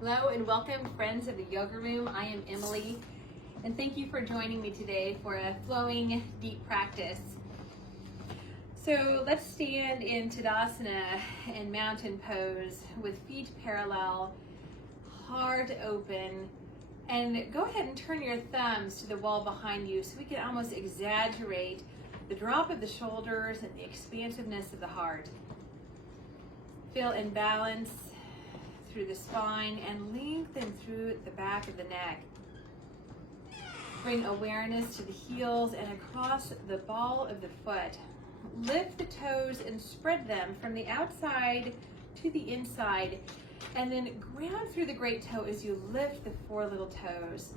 Hello and welcome, friends of the Yoga Room. I am Emily, and thank you for joining me today for a flowing, deep practice. So let's stand in Tadasana and Mountain Pose with feet parallel, heart open, and go ahead and turn your thumbs to the wall behind you so we can almost exaggerate the drop of the shoulders and the expansiveness of the heart. Feel in balance through the spine and lengthen through the back of the neck. Bring awareness to the heels and across the ball of the foot. Lift the toes and spread them from the outside to the inside, and then ground through the great toe as you lift the four little toes.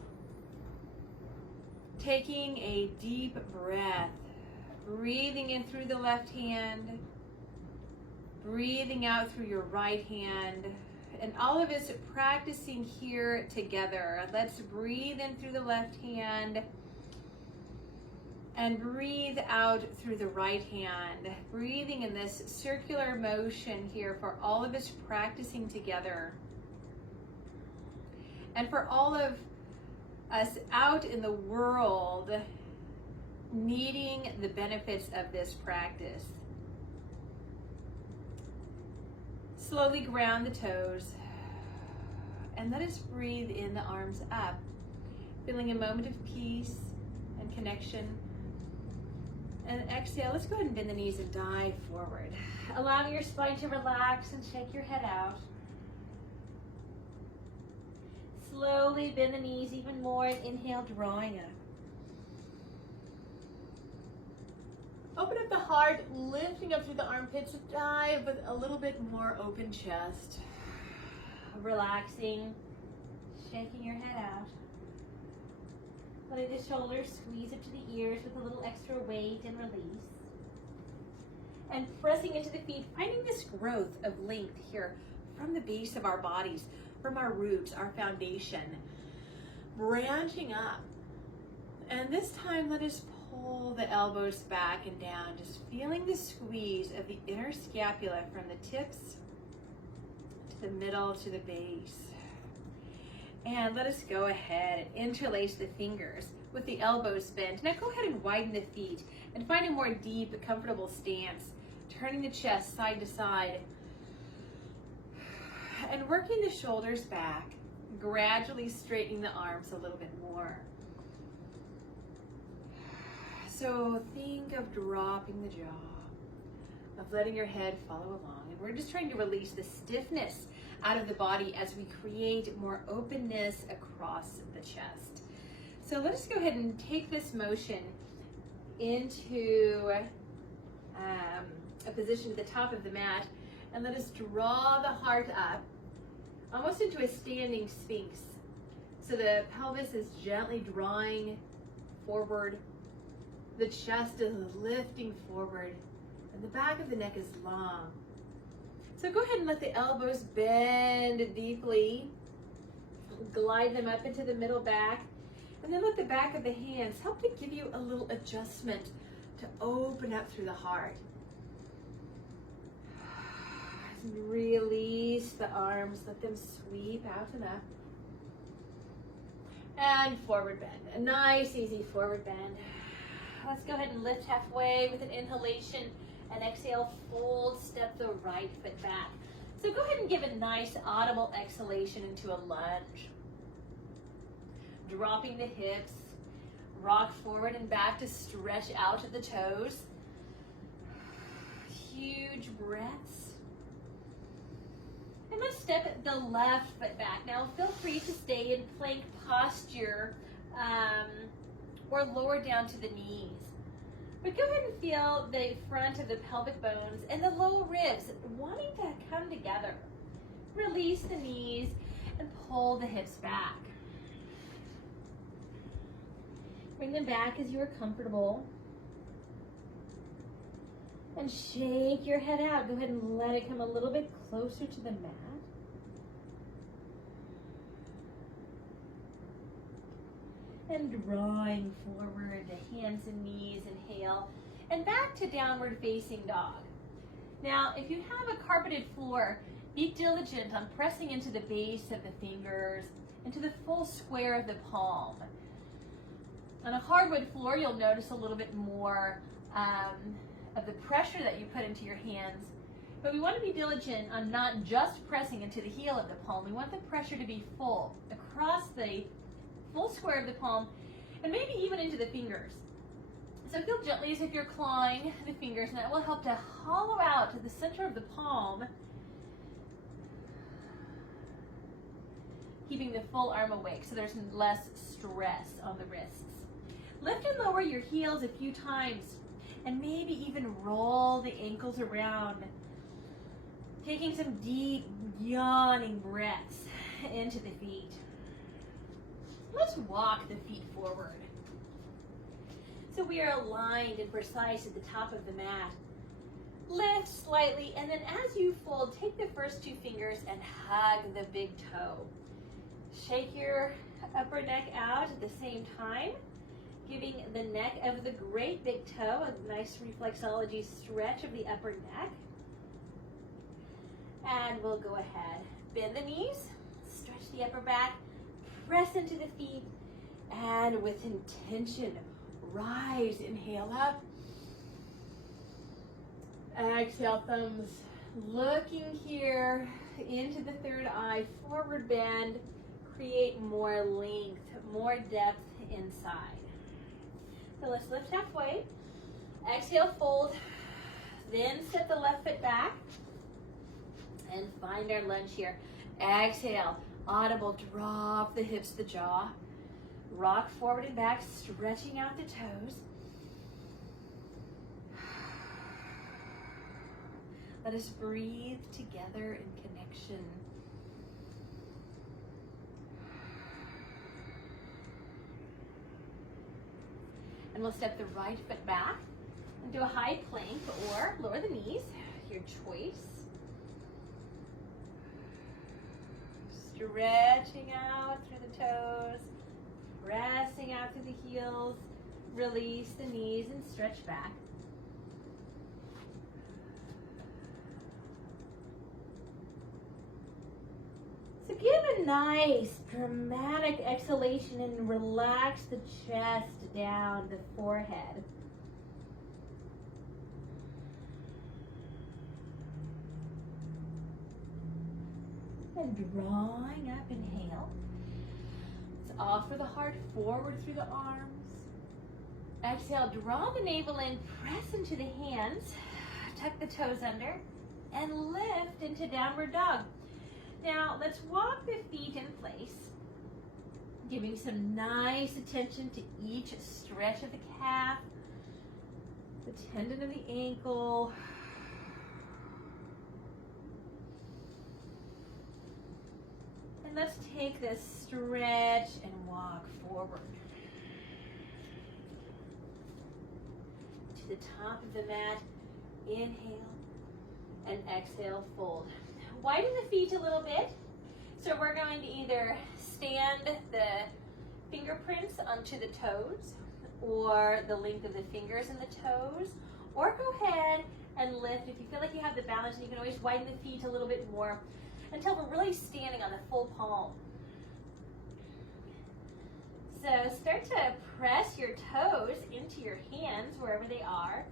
Taking a deep breath, breathing in through the left hand, breathing out through your right hand. And all of us practicing here together. Let's breathe in through the left hand and breathe out through the right hand. Breathing in this circular motion here for all of us practicing together. And for all of us out in the world needing the benefits of this practice. Slowly ground the toes and let us breathe in the arms up, feeling a moment of peace and connection. And exhale, let's go ahead and bend the knees and dive forward. Allowing your spine to relax and shake your head out. Slowly bend the knees even more and inhale, drawing up. Open up the heart, lifting up through the armpits, dive with a little bit more open chest. Relaxing, shaking your head out. Letting the shoulders squeeze up to the ears with a little extra weight and release. And pressing into the feet, finding this growth of length here from the base of our bodies, from our roots, our foundation. Branching up. And this time, let us pull the elbows back and down, just feeling the squeeze of the inner scapula from the tips to the middle to the base. And let us go ahead and interlace the fingers with the elbows bent. Now go ahead and widen the feet and find a more deep, comfortable stance, turning the chest side to side and working the shoulders back, gradually straightening the arms a little bit more. So think of dropping the jaw, of letting your head follow along. And we're just trying to release the stiffness out of the body as we create more openness across the chest. So let us go ahead and take this motion into a position at the top of the mat. And let us draw the heart up, almost into a standing sphinx. So the pelvis is gently drawing forward. The chest is lifting forward, and the back of the neck is long. So go ahead and let the elbows bend deeply. Glide them up into the middle back, and then let the back of the hands help to give you a little adjustment to open up through the heart. Release the arms, let them sweep out and up. And forward bend, a nice easy forward bend. Let's go ahead and lift halfway with an inhalation and exhale, fold, step the right foot back. So go ahead and give a nice audible exhalation into a lunge. Dropping the hips, rock forward and back to stretch out of the toes. Huge breaths. And let's step the left foot back. Now feel free to stay in plank posture or lower down to the knees. But go ahead and feel the front of the pelvic bones and the low ribs wanting to come together. Release the knees and pull the hips back. Bring them back as you are comfortable. And shake your head out. Go ahead and let it come a little bit closer to the mat. And drawing forward the hands and knees, inhale, and back to downward facing dog. Now, if you have a carpeted floor, Be diligent on pressing into the base of the fingers, into the full square of the palm. On a hardwood floor, you'll notice a little bit more of the pressure that you put into your hands. But we want to be diligent on not just pressing into the heel of the palm. We want the pressure to be full across the full square of the palm and maybe even into the fingers. So feel gently as if you're clawing the fingers, and that will help to hollow out to the center of the palm, keeping the full arm awake so there's less stress on the wrists. Lift and lower your heels a few times and maybe even roll the ankles around, taking some deep, yawning breaths into the feet. Let's walk the feet forward. So we are aligned and precise at the top of the mat. Lift slightly, and then as you fold, take the first two fingers and hug the big toe. Shake your upper neck out at the same time, giving the neck of the great big toe a nice reflexology stretch of the upper neck. And we'll go ahead, bend the knees, stretch the upper back, press into the feet, and with intention, rise, inhale up. Exhale, thumbs looking here into the third eye, forward bend, create more length, more depth inside. So let's lift halfway. Exhale, fold, then step the left foot back and find our lunge here. Exhale, audible, drop the hips, the jaw. Rock forward and back, stretching out the toes. Let us breathe together in connection. And we'll step the right foot back and do a high plank or lower the knees, your choice. Stretching out through the toes, pressing out through the heels, release the knees and stretch back. So give a nice dramatic exhalation and relax the chest down, the forehead. And drawing up, inhale. Let's offer the heart forward through the arms. Exhale, draw the navel in, press into the hands, tuck the toes under, and lift into downward dog. Now, let's walk the feet in place, giving some nice attention to each stretch of the calf, the tendon of the ankle, and let's take this stretch and walk forward to the top of the mat. Inhale and exhale, fold. Widen the feet a little bit. So we're going to either stand the fingerprints onto the toes or the length of the fingers and the toes, or go ahead and lift. If you feel like you have the balance, you can always widen the feet a little bit more until we're really standing on the full palm. So start to press your toes into your hands wherever they are.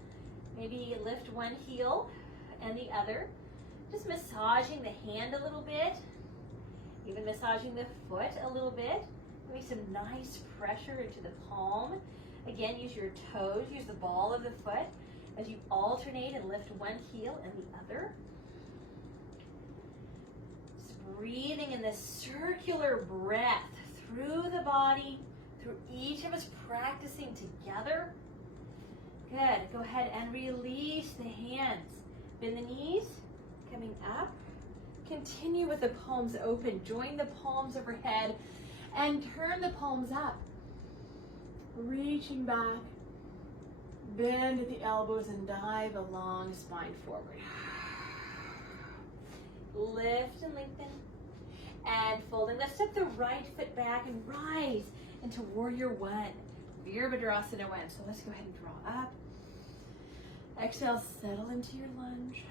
Maybe lift one heel and the other. Just massaging the hand a little bit, even massaging the foot a little bit. Giving some nice pressure into the palm. Again, use your toes, use the ball of the foot as you alternate and lift one heel and the other. Just breathing in this circular breath through the body, through each of us practicing together. Good. Go ahead and release the hands. Bend the knees. Coming up, continue with the palms open. Join the palms overhead and turn the palms up. Reaching back, bend at the elbows and dive along, spine forward. Lift and lengthen and fold. And let's step the right foot back and rise into Warrior One, Virabhadrasana 1. So let's go ahead and draw up. Exhale, settle into your lunge.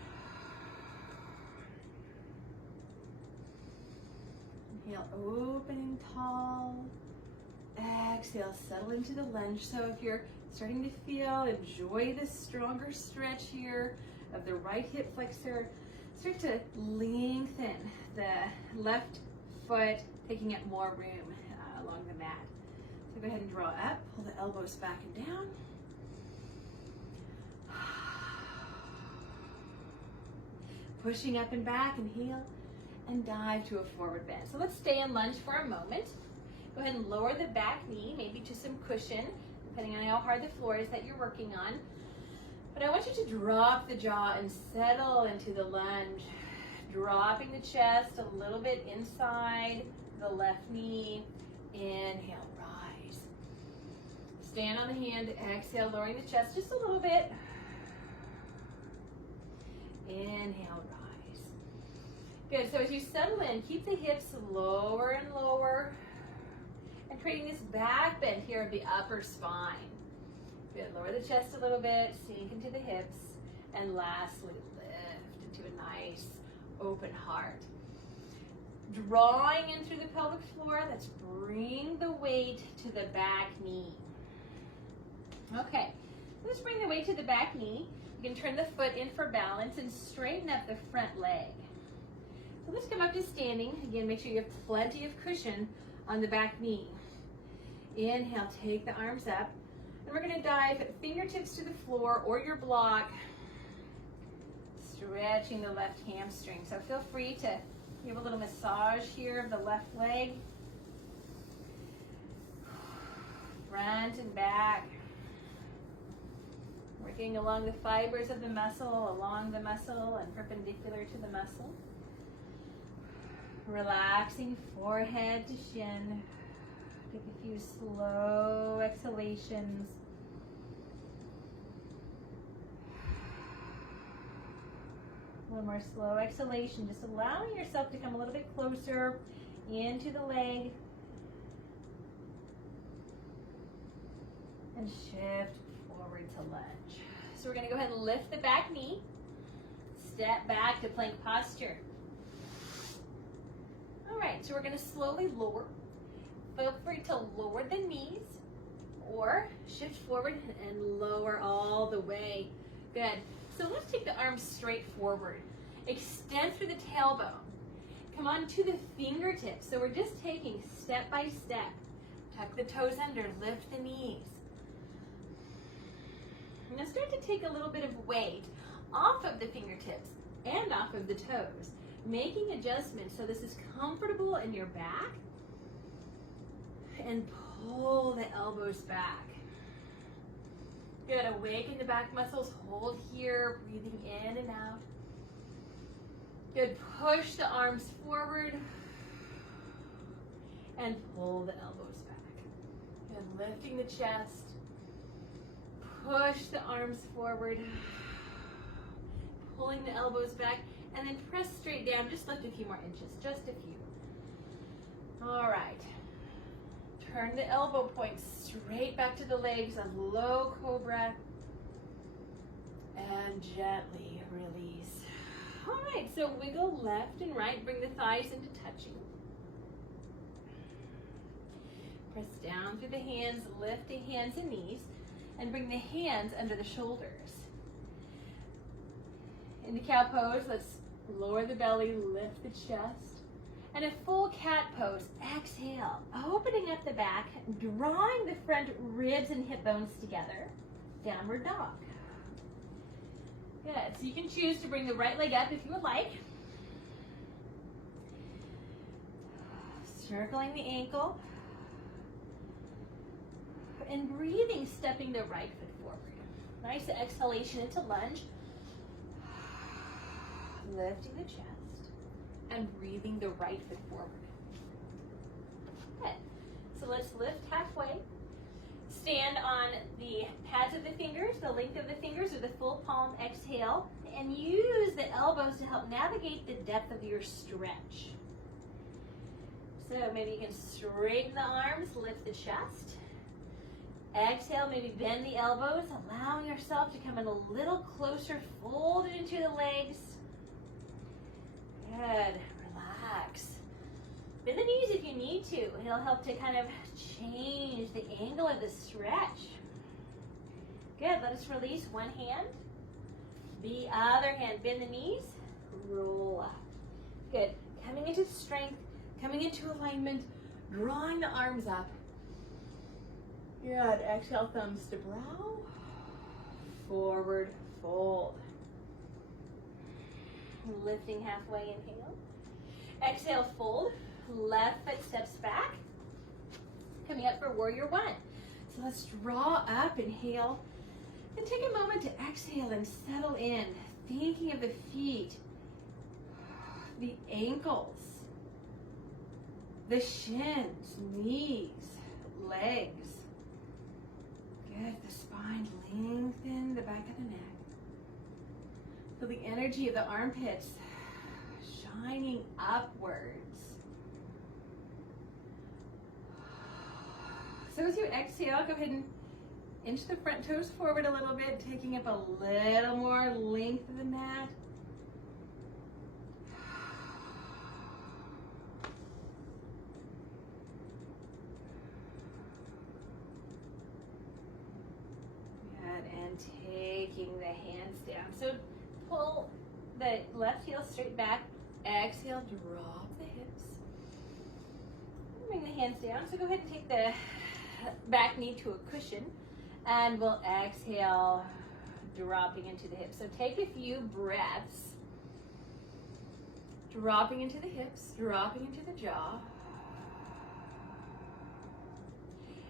Inhale, open and tall. Exhale, settle into the lunge. So if you're starting to feel, enjoy this stronger stretch here of the right hip flexor. Start to lengthen the left foot, taking up more room along the mat. So go ahead and draw up, pull the elbows back and down. Pushing up and back, inhale, and dive to a forward bend. So let's stay in lunge for a moment. Go ahead and lower the back knee, maybe to some cushion, depending on how hard the floor is that you're working on. But I want you to drop the jaw and settle into the lunge, dropping the chest a little bit inside the left knee. Inhale, rise. Stand on the hand, exhale, lowering the chest just a little bit. Inhale, rise. Good, so as you settle in, keep the hips lower and lower and creating this back bend here of the upper spine. Good, lower the chest a little bit, sink into the hips, and lastly, lift into a nice open heart. Drawing in through the pelvic floor, let's bring the weight to the back knee. Okay, let's bring the weight to the back knee. You can turn the foot in for balance and straighten up the front leg. So let's come up to standing. Again, make sure you have plenty of cushion on the back knee. Inhale, take the arms up. And we're going to dive fingertips to the floor or your block, stretching the left hamstring. So feel free to give a little massage here of the left leg. Front and back. Working along the fibers of the muscle, along the muscle and perpendicular to the muscle. Relaxing forehead to shin. Take a few slow exhalations. One more slow exhalation, just allowing yourself to come a little bit closer into the leg. And shift forward to lunge. So we're going to go ahead and lift the back knee. Step back to plank posture. All right, so we're going to slowly lower. Feel free to lower the knees or shift forward and lower all the way. Good. So let's take the arms straight forward. Extend through the tailbone. Come on to the fingertips. So we're just taking step by step. Tuck the toes under, lift the knees. Now start to take a little bit of weight off of the fingertips and off of the toes, making adjustments so this is comfortable in your back. And pull the elbows back. Good, awaken the back muscles, hold here, breathing in and out. Good, push the arms forward and pull the elbows back. Good, lifting the chest, push the arms forward, pulling the elbows back, and then press straight down, just lift a few more inches, just a few. All right. Turn the elbow points straight back to the legs, a low cobra, and gently release. All right, so wiggle left and right, bring the thighs into touching. Press down through the hands, lift the hands and knees, and bring the hands under the shoulders. In the cow pose, let's lower the belly, lift the chest. And a full cat pose, exhale, opening up the back, drawing the front ribs and hip bones together, downward dog. Good, so you can choose to bring the right leg up if you would like. Circling the ankle. And breathing, stepping the right foot forward. Nice exhalation into lunge. Lifting the chest. And breathing the right foot forward. Good. So let's lift halfway. Stand on the pads of the fingers, the length of the fingers or the full palm, exhale. And use the elbows to help navigate the depth of your stretch. So maybe you can straighten the arms, lift the chest. Exhale, maybe bend the elbows, allowing yourself to come in a little closer, fold it into the legs. Good, relax. Bend the knees need to. It'll help to kind of change the angle of the stretch. Good, let us release one hand. The other hand, bend the knees, roll up. Good, coming into strength, coming into alignment, drawing the arms up. Good, exhale, thumbs to brow, forward fold. Lifting halfway, inhale. Exhale, fold, left foot steps back. Coming up for warrior one. So let's draw up, inhale. And take a moment to exhale and settle in, thinking of the feet, the ankles, the shins, knees, legs. Good, the spine, lengthen the back of the neck. Feel the energy of the armpits shining upwards. So as you exhale, go ahead and inch the front toes forward a little bit, taking up a little more length of the mat. Good, and taking the hands down. So pull the left heel straight back. Exhale, drop the hips. Bring the hands down. So go ahead and take the back knee to a cushion. And we'll exhale, dropping into the hips. So take a few breaths. Dropping into the hips, dropping into the jaw.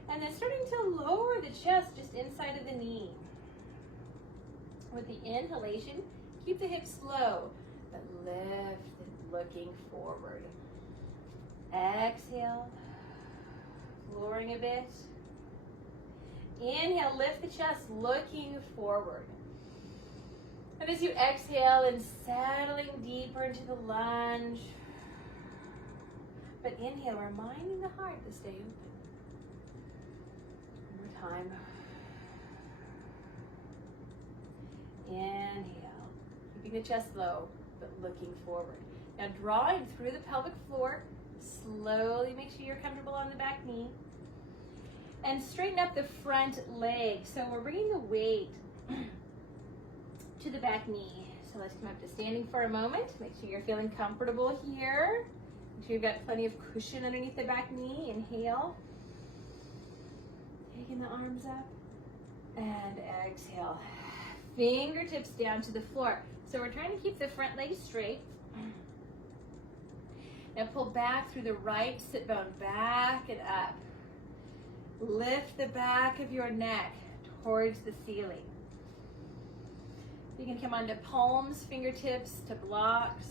And then starting to lower the chest just inside of the knee. With the inhalation, keep the hips low, but lift and looking forward. Exhale, lowering a bit. Inhale, lift the chest, looking forward. And as you exhale and settling deeper into the lunge, but inhale, reminding the heart to stay open. One more time. Inhale, keeping the chest low, but looking forward. Now drawing through the pelvic floor, slowly make sure you're comfortable on the back knee. And straighten up the front leg. So we're bringing the weight to the back knee. So let's come up to standing for a moment. Make sure you're feeling comfortable here. Make sure you've got plenty of cushion underneath the back knee. Inhale. Taking the arms up. And exhale. Fingertips down to the floor. So we're trying to keep the front leg straight. Now pull back through the right sit bone, back and up. Lift the back of your neck towards the ceiling. You can come onto palms, fingertips to blocks.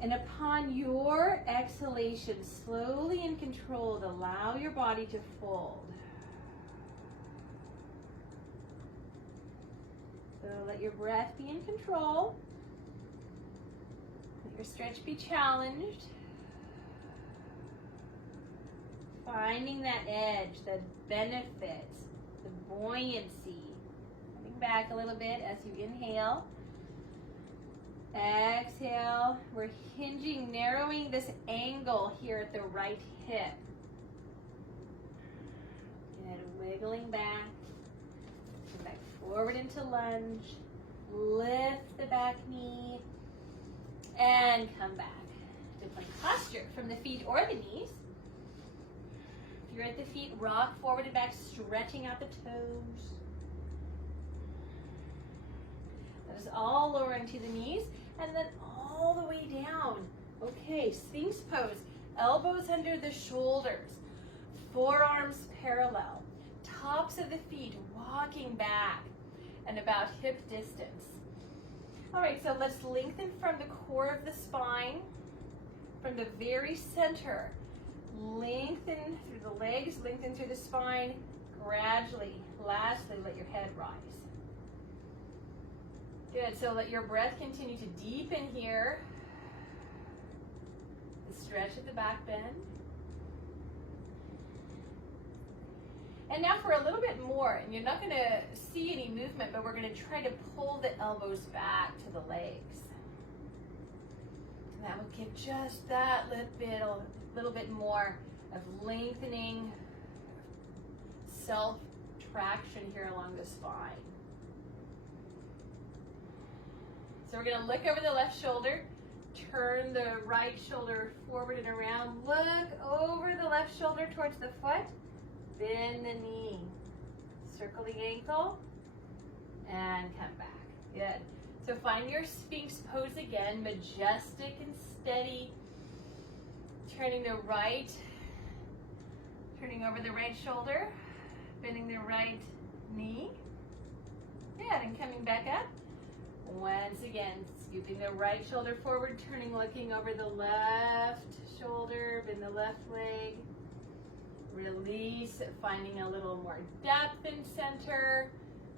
And upon your exhalation, slowly and controlled, allow your body to fold. So let your breath be in control. Your stretch be challenged. Finding that edge, the benefit, the buoyancy. Coming back a little bit as you inhale. Exhale. We're hinging, narrowing this angle here at the right hip. And wiggling back. Come back forward into lunge. Lift the back knee. And come back to plank posture from the feet or the knees. If you're at the feet, rock forward and back, stretching out the toes. That is all lowering to the knees and then all the way down. Okay, Sphinx Pose. Elbows under the shoulders. Forearms parallel. Tops of the feet walking back and about hip distance. All right, so let's lengthen from the core of the spine, from the very center. Lengthen through the legs, lengthen through the spine, gradually. Lastly, let your head rise. Good, so let your breath continue to deepen here. The stretch at the back bend. And now for a little bit more, and you're not going to see any movement, but we're going to try to pull the elbows back to the legs. And that will give just that little bit more of lengthening self-traction here along the spine. So we're going to look over the left shoulder, turn the right shoulder forward and around, look over the left shoulder towards the foot, bend the knee, circle the ankle, and come back. Good. So find your Sphinx pose again, majestic and steady, turning over the right shoulder, bending the right knee. Good, and coming back up. Once again, scooping the right shoulder forward, turning, looking over the left shoulder, bend the left leg. Release, finding a little more depth in center.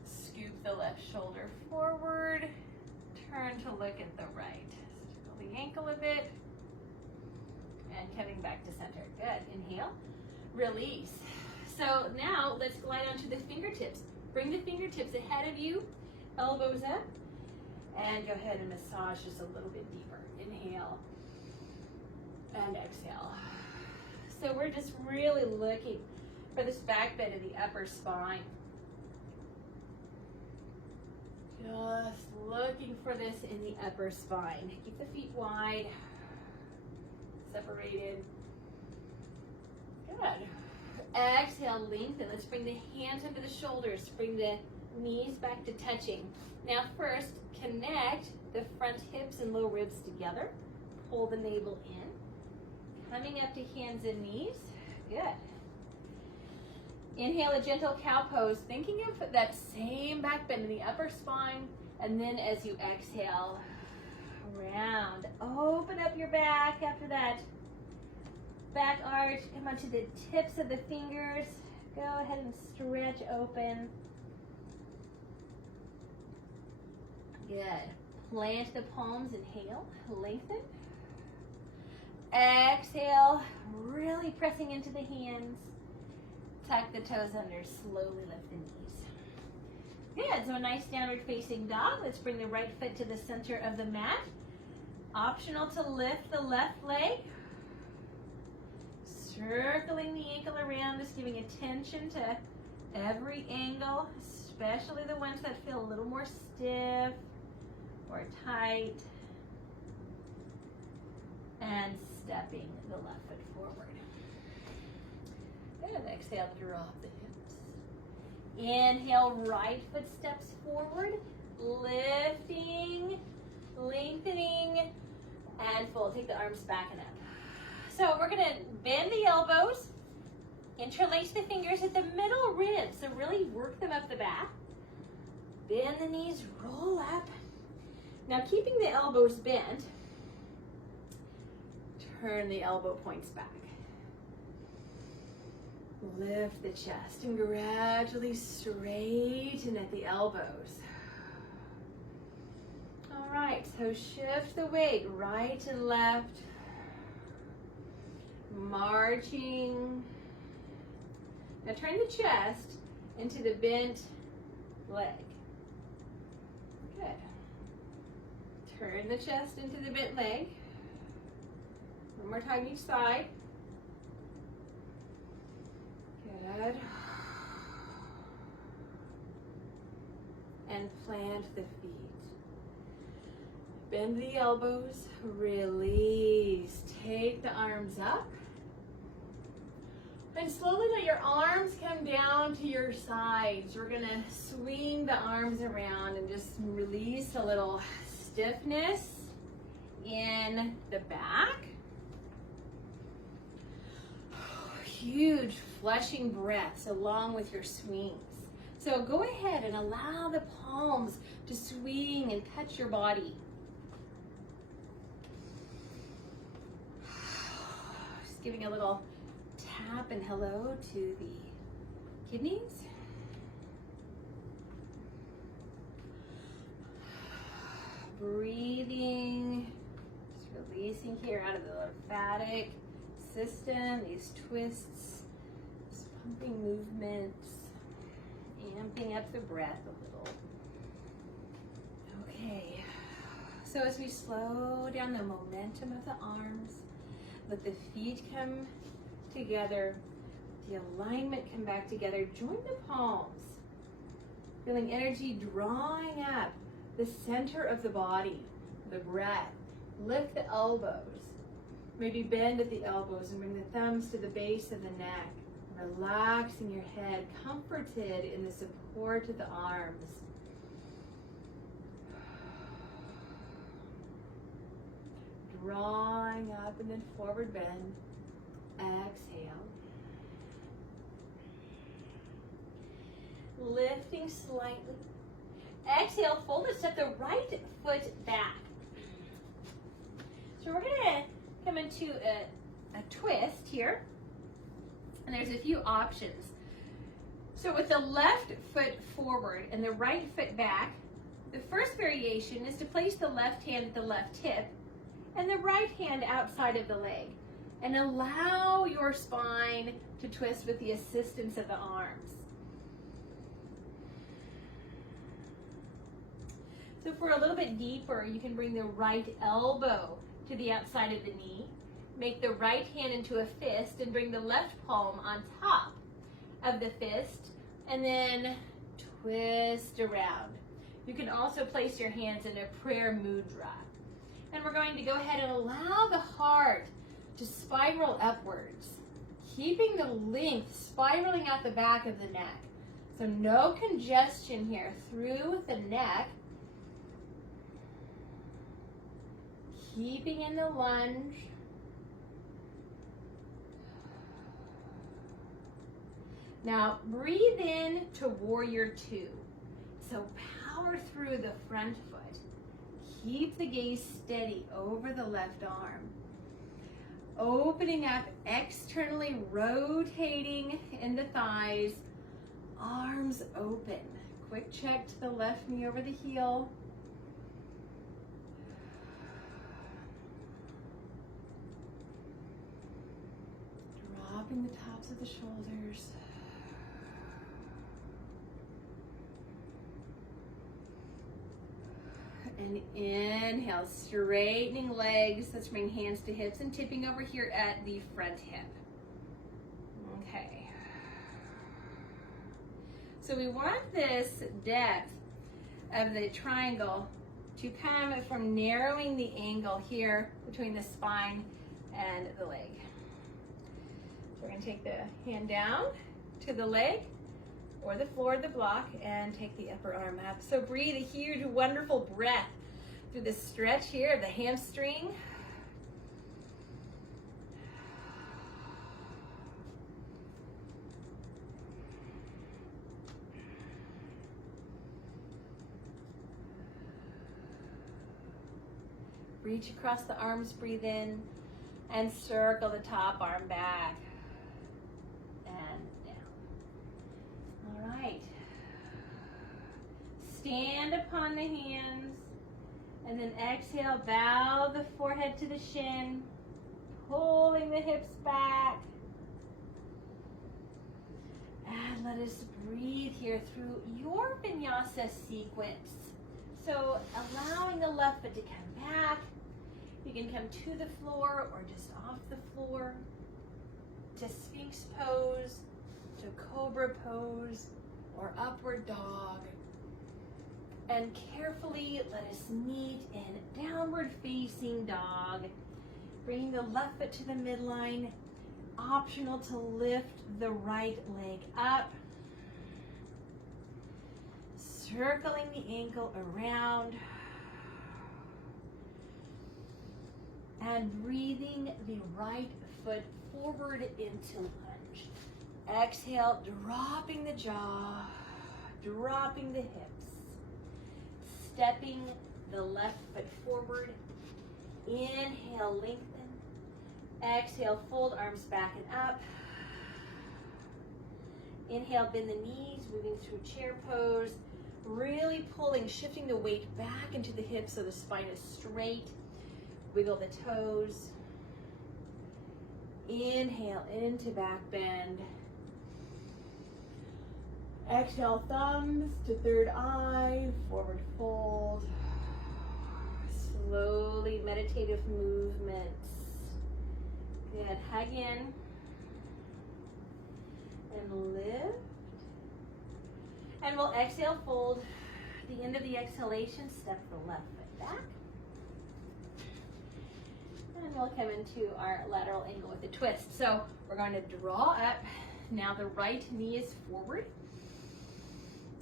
Scoop the left shoulder forward. Turn to look at the right. Circle the ankle a bit. And coming back to center. Good. Inhale. Release. So now let's glide onto the fingertips. Bring the fingertips ahead of you. Elbows up. And go ahead and massage just a little bit deeper. Inhale. And exhale. So we're just really looking for this back bend of the upper spine. Just looking for this in the upper spine. Keep the feet wide, separated. Good. Exhale, lengthen. Let's bring the hands under the shoulders. Bring the knees back to touching. Now first, connect the front hips and low ribs together. Pull the navel in. Coming up to hands and knees. Good. Inhale a gentle cow pose, thinking of that same back bend in the upper spine, and then as you exhale, round. Open up your back after that. Back arch, come onto the tips of the fingers. Go ahead and stretch open. Good. Plant the palms, inhale, lengthen. Exhale, really pressing into the hands. Tuck the toes under, slowly lift the knees. Good, so a nice downward facing dog. Let's bring the right foot to the center of the mat. Optional to lift the left leg. Circling the ankle around, just giving attention to every angle, especially the ones that feel a little more stiff or tight. And stepping the left foot forward. Good. Exhale, drop the hips. Inhale, right foot steps forward, lifting, lengthening, and fold. Take the arms back and up. So we're going to bend the elbows, interlace the fingers at the middle ribs, so really work them up the back. Bend the knees, roll up. Now keeping the elbows bent, turn the elbow points back. Lift the chest and gradually straighten at the elbows. All right, so shift the weight right and left. Marching. Now turn the chest into the bent leg. Good. Turn the chest into the bent leg. One more time each side. Good. And plant the feet. Bend the elbows, release. Take the arms up. And slowly let your arms come down to your sides. We're going to swing the arms around and just release a little stiffness in the back. Huge flushing breaths along with your swings. So go ahead and allow the palms to swing and touch your body. Just giving a little tap and hello to the kidneys. Breathing, just releasing here out of the lymphatic system, these twists, just pumping movements, amping up the breath a little. Okay, So as we slow down the momentum of the arms, let the feet come together, the alignment come back together, join the palms, feeling energy drawing up the center of the body, the breath. Lift the elbows, maybe bend at the elbows and bring the thumbs to the base of the neck, relaxing your head, comforted in the support of the arms. Drawing up and then forward bend. Exhale. Lifting slightly. Exhale, fold and step the right foot back. So we're gonna come into a twist here. And there's a few options. So with the left foot forward and the right foot back, the first variation is to place the left hand at the left hip and the right hand outside of the leg, and allow your spine to twist with the assistance of the arms. So for a little bit deeper, you can bring the right elbow to the outside of the knee, make the right hand into a fist, and bring the left palm on top of the fist, and then twist around. You can also place your hands in a prayer mudra. And we're going to go ahead and allow the heart to spiral upwards, keeping the length spiraling out the back of the neck. So no congestion here through the neck. Keeping in the lunge. Now breathe in to warrior two. So power through the front foot. Keep the gaze steady over the left arm. Opening up externally, rotating in the thighs. Arms open. Quick check to the left knee over the heel. Dropping the tops of the shoulders. And inhale, straightening legs. Let's bring hands to hips and tipping over here at the front hip. Okay. So we want this depth of the triangle to come from narrowing the angle here between the spine and the leg. So we're going to take the hand down to the leg or the floor of the block and take the upper arm up. So breathe a huge, wonderful breath through the stretch here of the hamstring. Reach across the arms, breathe in, and circle the top arm back. Right. Stand upon the hands and then exhale, bow the forehead to the shin, pulling the hips back. And let us breathe here through your Vinyasa sequence. So allowing the left foot to come back. You can come to the floor or just off the floor, to Sphinx Pose, to Cobra Pose, or Upward Dog. And carefully let us meet in Downward Facing Dog. Bringing the left foot to the midline. Optional to lift the right leg up. Circling the ankle around. And breathing the right foot forward into lunge. Exhale, dropping the jaw, dropping the hips. Stepping the left foot forward. Inhale, lengthen. Exhale, fold arms back and up. Inhale, bend the knees, moving through chair pose. Really pulling, shifting the weight back into the hips so the spine is straight. Wiggle the toes. Inhale into back bend. Exhale, thumbs to third eye, forward fold. meditative movements. Good, hug in and lift. And we'll exhale, fold. At the end of the exhalation, step the left foot back. And we'll come into our lateral angle with a twist. So we're going to draw up. Now the right knee is forward.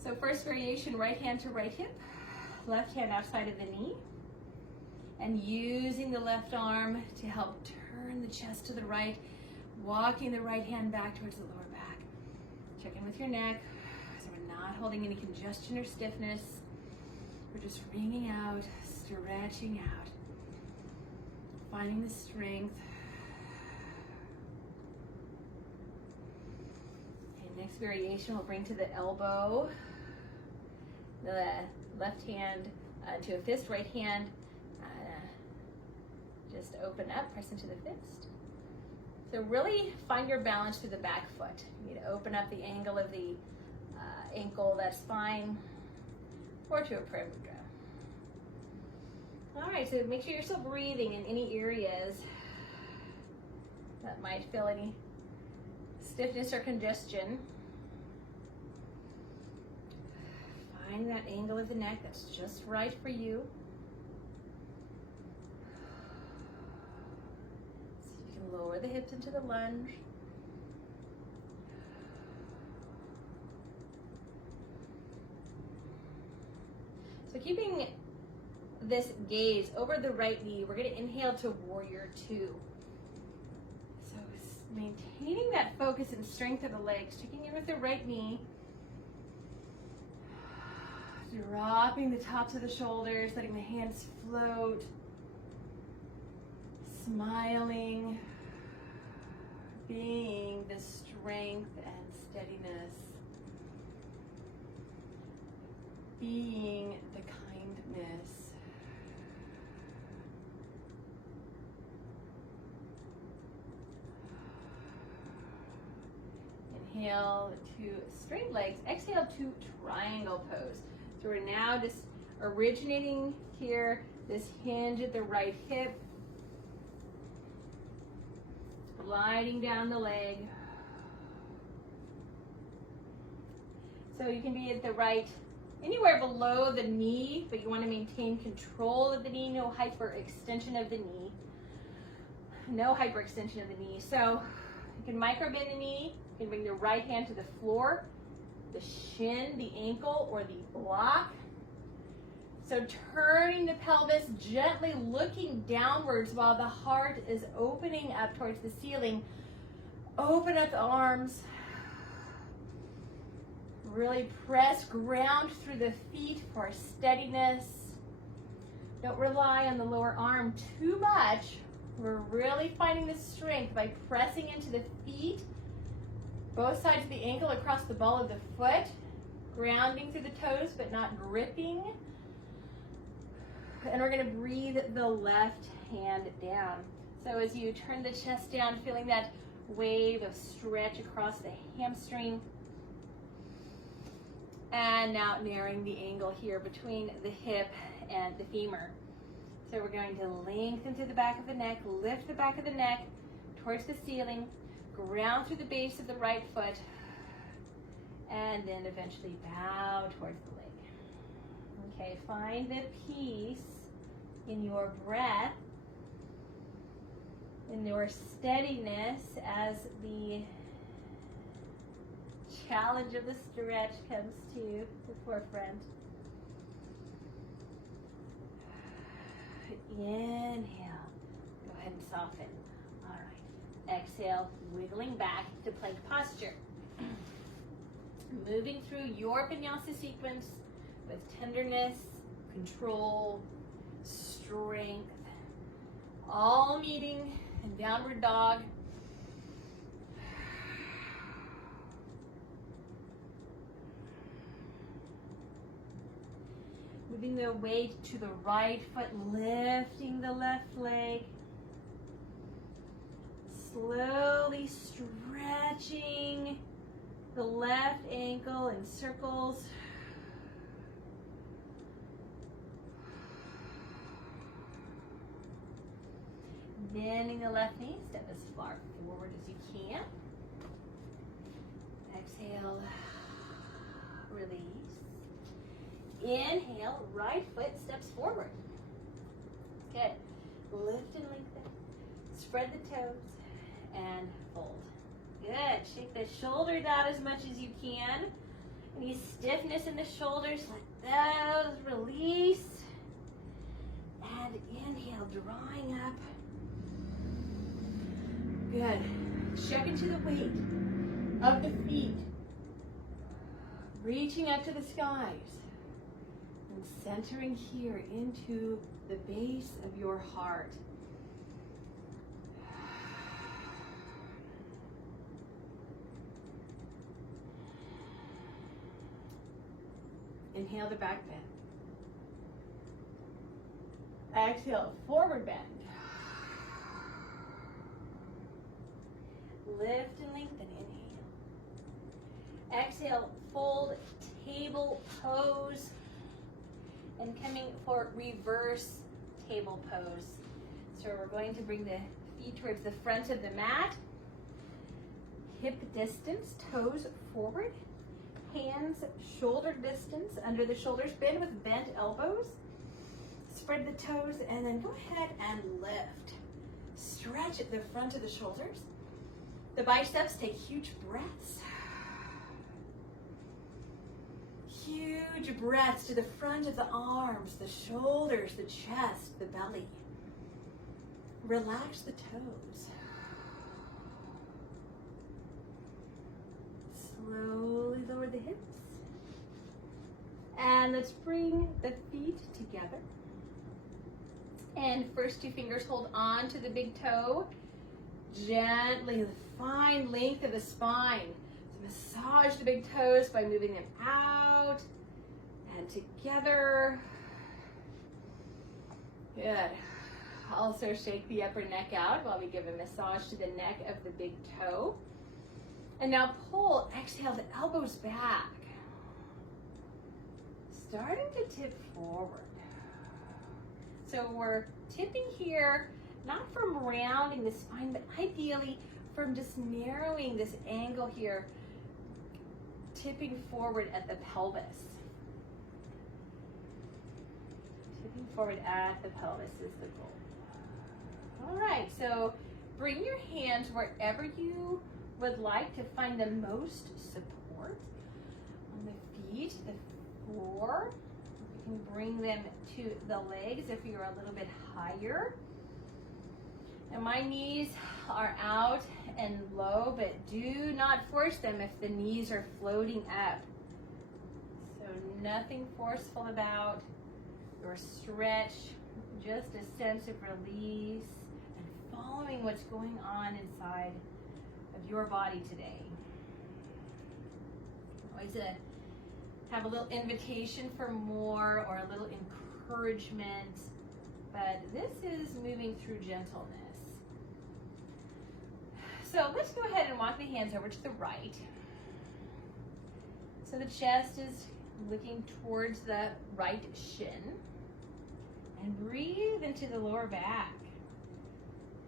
So first variation, right hand to right hip, left hand outside of the knee. And using the left arm to help turn the chest to the right, walking the right hand back towards the lower back. Check in with your neck. So we're not holding any congestion or stiffness. We're just wringing out, stretching out. Finding the strength. Okay, next variation we'll bring to the elbow. The left hand to a fist, right hand. Just open up, press into the fist. So really find your balance through the back foot. You need to open up the angle of the ankle, that's fine, or to a prayer mudra. All right, so make sure you're still breathing in any areas that might feel any stiffness or congestion. Find that angle of the neck that's just right for you. So you can lower the hips into the lunge. So keeping this gaze over the right knee, we're going to inhale to warrior two. So maintaining that focus and strength of the legs, checking in with the right knee, dropping the tops of the shoulders, letting the hands float, smiling, being the strength and steadiness, being the kindness. Inhale to straight legs, exhale to triangle pose. So we're now just originating here, this hinge at the right hip, gliding down the leg. So you can be at the right, anywhere below the knee, but you want to maintain control of the knee, no hyperextension of the knee. No hyperextension of the knee. So you can micro bend the knee. You can bring the right hand to the floor, the shin, the ankle, or the block. So turning the pelvis, gently looking downwards while the heart is opening up towards the ceiling. Open up the arms. Really press ground through the feet for steadiness. Don't rely on the lower arm too much. We're really finding the strength by pressing into the feet, both sides of the ankle across the ball of the foot, grounding through the toes but not gripping. And we're going to breathe the left hand down. So as you turn the chest down, feeling that wave of stretch across the hamstring. And now narrowing the angle here between the hip and the femur. So we're going to lengthen through the back of the neck, lift the back of the neck towards the ceiling, ground through the base of the right foot, and then eventually bow towards the leg. Okay, find the peace in your breath, in your steadiness as the challenge of the stretch comes to the forefront. Inhale. Go ahead and soften. All right. Exhale, wiggling back to plank posture. Moving through your Vinyasa sequence with tenderness, control, strength, all meeting in downward dog. Moving the weight to the right foot, lifting the left leg. Slowly stretching the left ankle in circles. Bending the left knee, step as far forward as you can. Exhale, release. Inhale, right foot steps forward. Good. Lift and lengthen. Spread the toes and fold. Good. Shake the shoulders out as much as you can. Any stiffness in the shoulders, let those release. And inhale, drawing up. Good. Check into the weight of the feet. Reaching up to the skies. And centering here into the base of your heart. Inhale the back bend. Exhale, forward bend. Lift and lengthen, inhale. Exhale, fold, table pose. And coming for reverse table pose. So we're going to bring the feet towards the front of the mat. Hip distance, toes forward. Hands shoulder distance under the shoulders. Bend with bent elbows. Spread the toes and then go ahead and lift. Stretch at the front of the shoulders. The biceps, take huge breaths. Huge breaths to the front of the arms, the shoulders, the chest, the belly. Relax the toes. Slowly lower the hips. And let's bring the feet together. And first two fingers hold on to the big toe. Gently, find length of the spine. So massage the big toes by moving them out and together. Good. Also shake the upper neck out while we give a massage to the neck of the big toe. And now pull, exhale the elbows back. Starting to tip forward. So we're tipping here, not from rounding the spine, but ideally from just narrowing this angle here, tipping forward at the pelvis. Tipping forward at the pelvis is the goal. All right, so bring your hands wherever you would like to find the most support on the feet, the floor. You can bring them to the legs if you're a little bit higher. And my knees are out and low, but do not force them if the knees are floating up. So nothing forceful about your stretch, just a sense of release and following what's going on inside of your body today. Always have a little invitation for more or a little encouragement, but this is moving through gentleness. So let's go ahead and walk the hands over to the right. So the chest is looking towards the right shin. And breathe into the lower back.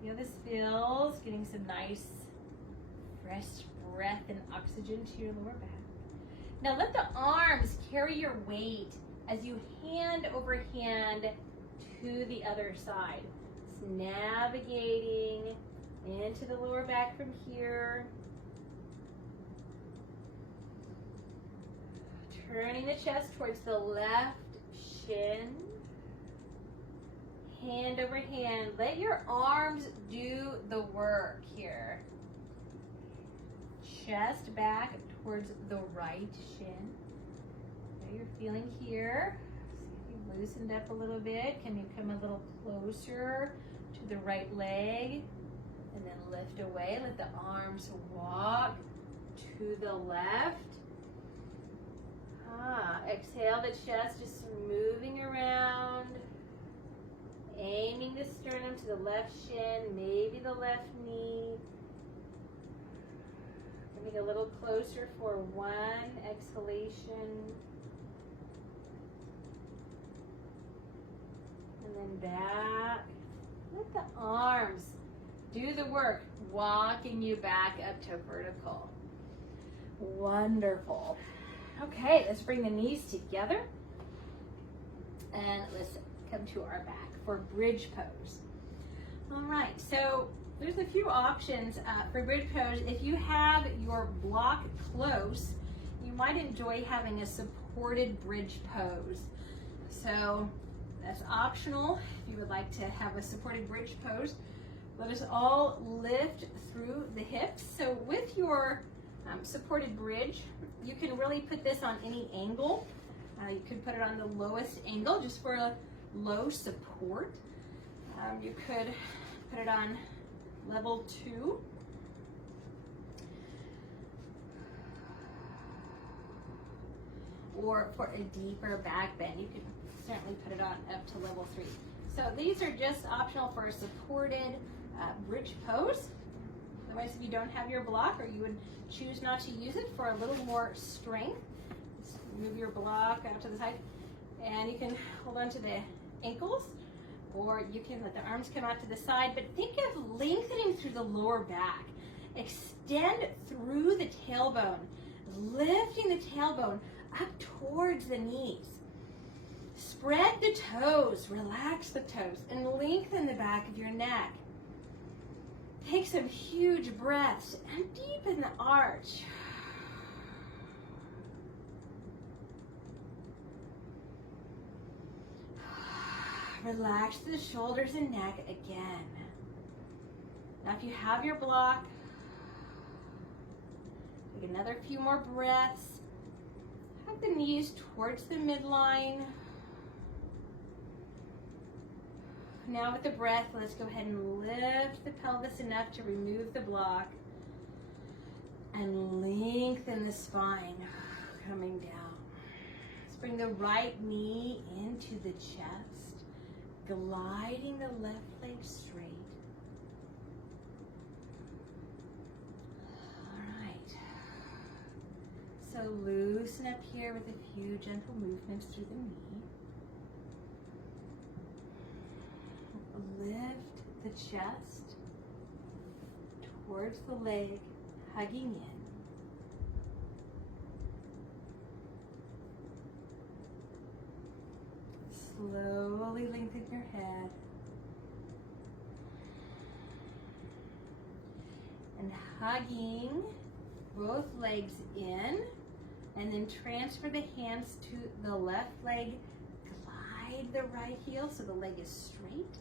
See how this feels? Getting some nice, fresh breath and oxygen to your lower back. Now let the arms carry your weight as you hand over hand to the other side. It's navigating into the lower back from here. Turning the chest towards the left shin. Hand over hand. Let your arms do the work here. Chest back towards the right shin. There you're feeling here. See if you've loosened up a little bit. Can you come a little closer to the right leg? And then lift away. Let the arms walk to the left. Exhale, the chest just moving around. Aiming the sternum to the left shin, maybe the left knee. Coming a little closer for one exhalation. And then back. Let let the arms do the work, walking you back up to vertical. Wonderful. Okay, let's bring the knees together. And let's come to our back for bridge pose. All right, so there's a few options for bridge pose. If you have your block close, you might enjoy having a supported bridge pose. So that's optional if you would like to have a supported bridge pose. Let us all lift through the hips. So with your supported bridge, you can really put this on any angle. You could put it on the lowest angle just for a low support. You could put it on level 2. Or for a deeper back bend, you could certainly put it on up to level 3. So these are just optional for a supported bridge pose. Otherwise, if you don't have your block or you would choose not to use it for a little more strength, just move your block out to the side and you can hold on to the ankles, or you can let the arms come out to the side, but think of lengthening through the lower back. Extend through the tailbone, lifting the tailbone up towards the knees. Spread the toes, relax the toes, and lengthen the back of your neck. Take some huge breaths and deepen the arch. Relax the shoulders and neck again. Now if you have your block, take another few more breaths. Hug the knees towards the midline. Now with the breath, let's go ahead and lift the pelvis enough to remove the block and lengthen the spine, coming down. Let's bring the right knee into the chest, gliding the left leg straight. All right. So loosen up here with a few gentle movements through the knee. Lift the chest towards the leg, hugging in. Slowly lengthen your head. And hugging both legs in, and then transfer the hands to the left leg. Glide the right heel so the leg is straight.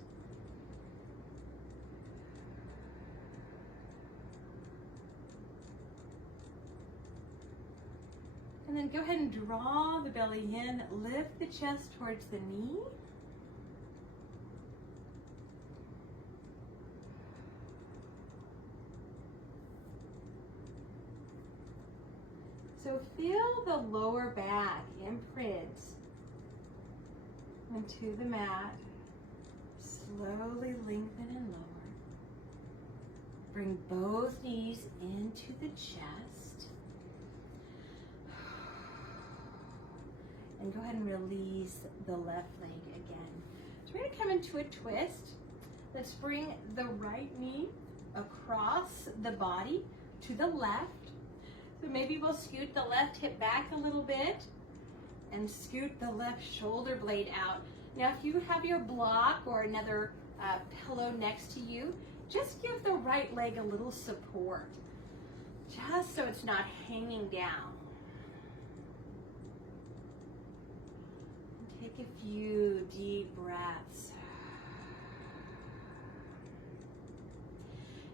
And then go ahead and draw the belly in, lift the chest towards the knee. So feel the lower back imprints into the mat. Slowly lengthen and lower. Bring both knees into the chest. And go ahead and release the left leg again. So we're going to come into a twist. Let's bring the right knee across the body to the left. So maybe we'll scoot the left hip back a little bit and scoot the left shoulder blade out. Now if you have your block or another pillow next to you, just give the right leg a little support, just so it's not hanging down. Take a few deep breaths.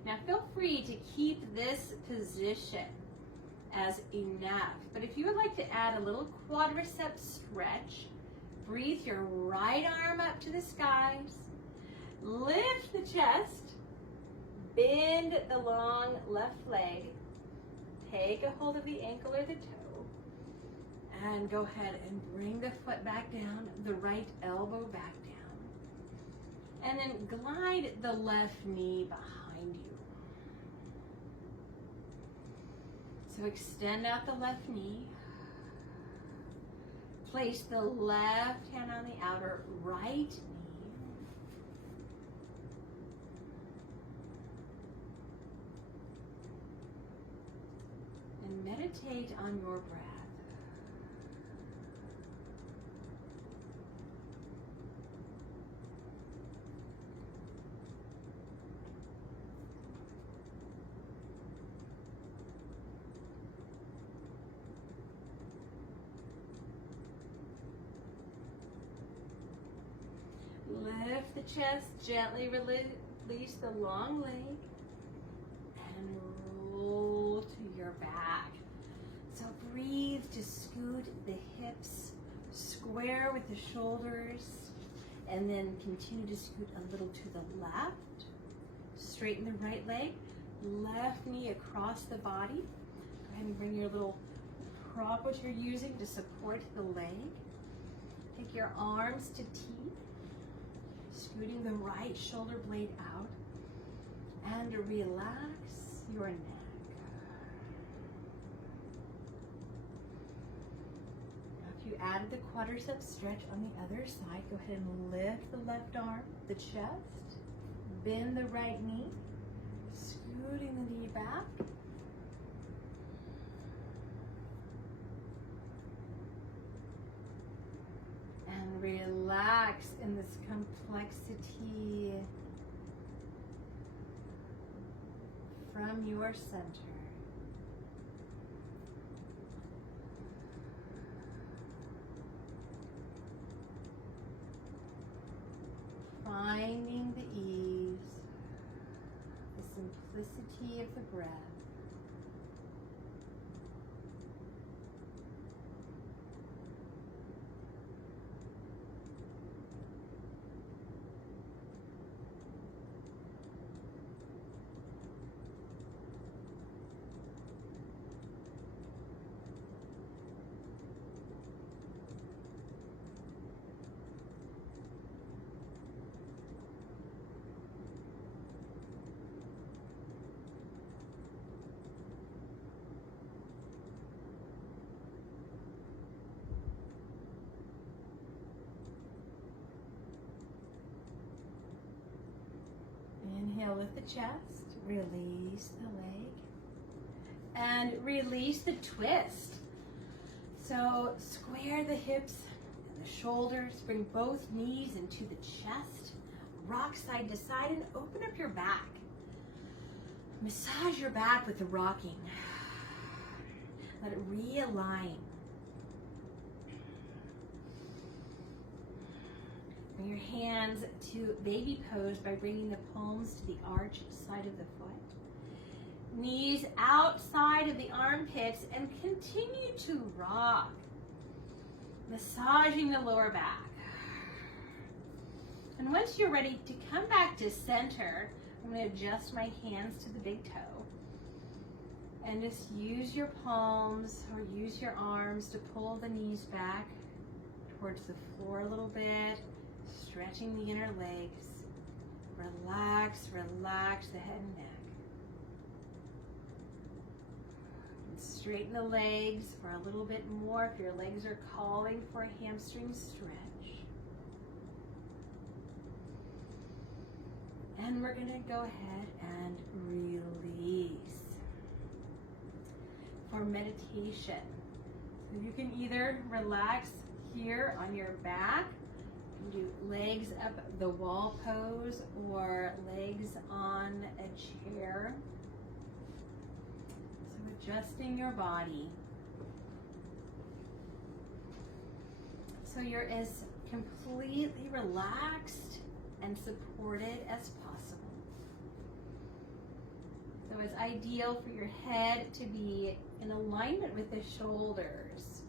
Now feel free to keep this position as enough, but if you would like to add a little quadricep stretch, breathe your right arm up to the skies, lift the chest, bend the long left leg, take a hold of the ankle or the toe, and go ahead and bring the foot back down, the right elbow back down, and then glide the left knee behind you. So extend out the left knee, place the left hand on the outer right knee, meditate on your breath. Lift the chest, gently release the long leg, and roll to your back. So breathe to scoot the hips square with the shoulders, and then continue to scoot a little to the left. Straighten the right leg, left knee across the body. Go ahead and bring your little prop, what you're using to support the leg. Take your arms to T, scooting the right shoulder blade out, and relax your neck. Now if you added the quadricep stretch on the other side, go ahead and lift the left arm, the chest, bend the right knee, scooting the knee back. And relax in this complexity from your center. Finding the ease, the simplicity of the breath. Inhale, lift the chest, release the leg, and release the twist. So square the hips and the shoulders, bring both knees into the chest, rock side to side, and open up your back. Massage your back with the rocking. Let it realign. Bring your hands to baby pose by bringing the palms to the arch side of the foot. Knees outside of the armpits, and continue to rock, massaging the lower back. And once you're ready to come back to center, I'm going to adjust my hands to the big toe. And just use your palms or use your arms to pull the knees back towards the floor a little bit. Stretching the inner legs. Relax, relax the head and neck. And straighten the legs for a little bit more if your legs are calling for a hamstring stretch. And we're going to go ahead and release. For meditation, so you can either relax here on your back, do legs up the wall pose, or legs on a chair. So adjusting your body so you're as completely relaxed and supported as possible. So it's ideal for your head to be in alignment with the shoulders.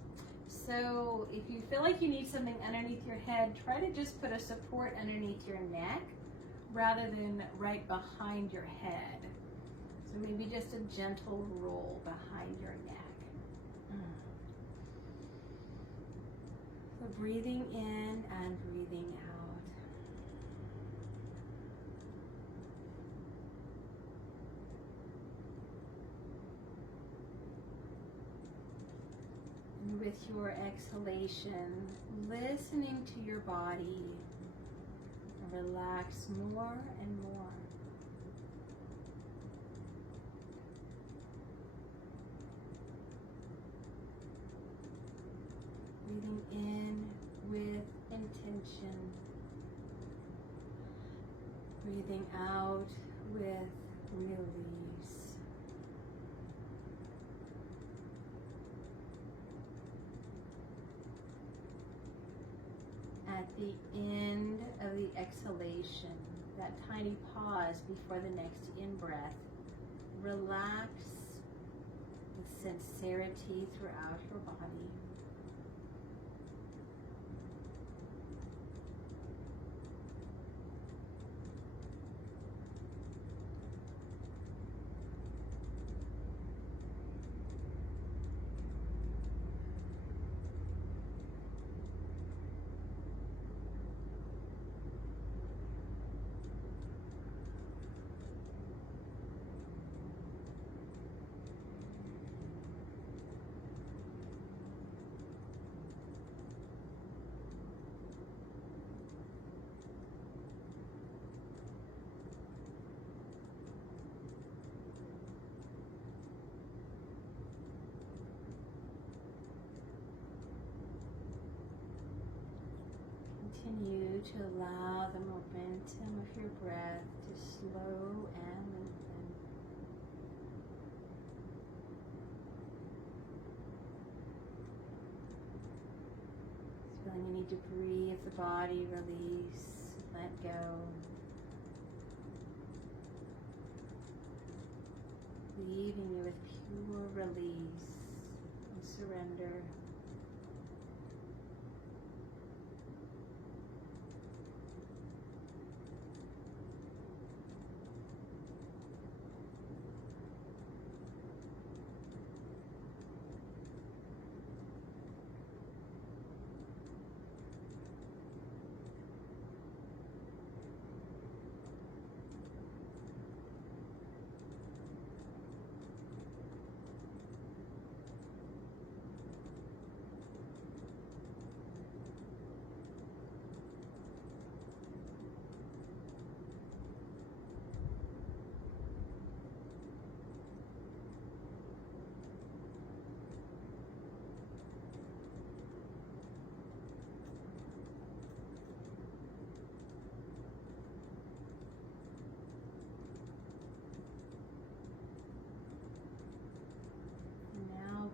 So if you feel like you need something underneath your head, try to just put a support underneath your neck rather than right behind your head. So maybe just a gentle roll behind your neck. So breathing in and breathing out. With your exhalation, listening to your body, relax more and more. Breathing in with intention. Breathing out with release. At the end of the exhalation, that tiny pause before the next in-breath, relax with sincerity throughout your body. Continue to allow the momentum of your breath to slow and lengthen. Just feeling any debris of the body release, let go. Leaving you with pure release and surrender.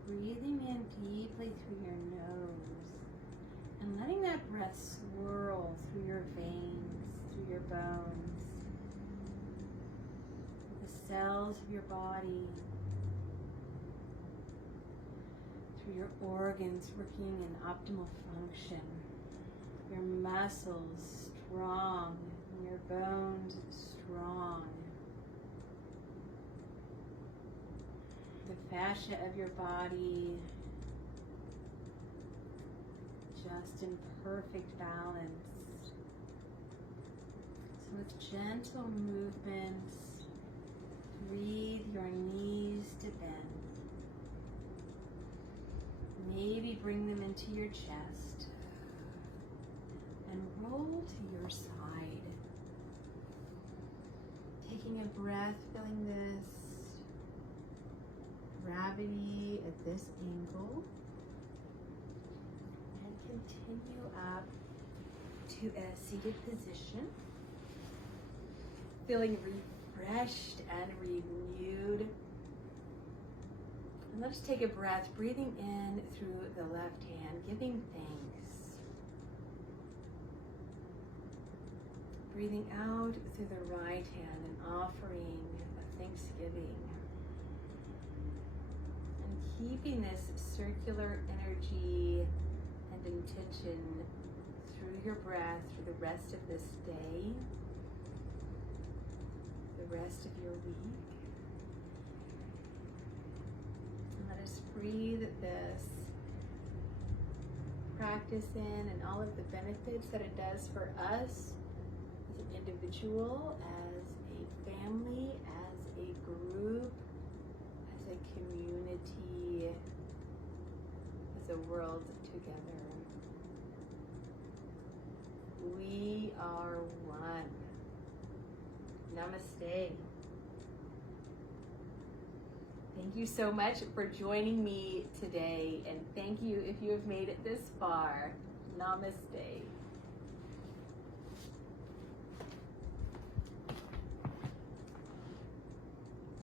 Breathing in deeply through your nose and letting that breath swirl through your veins, through your bones, the cells of your body, through your organs working in optimal function, your muscles strong, and your bones strong. The fascia of your body just in perfect balance. So with gentle movements, breathe your knees to bend. Maybe bring them into your chest and roll to your side. Taking a breath, feeling this gravity at this angle, and continue up to a seated position, feeling refreshed and renewed. And let's take a breath, breathing in through the left hand, giving thanks. Breathing out through the right hand and offering a thanksgiving. Keeping this circular energy and intention through your breath through the rest of this day, the rest of your week. And let us breathe this practice in and all of the benefits that it does for us as an individual, as a family, as a group, as a community, as a world together. We are one. Namaste. Thank you so much for joining me today, and thank you if you have made it this far. Namaste.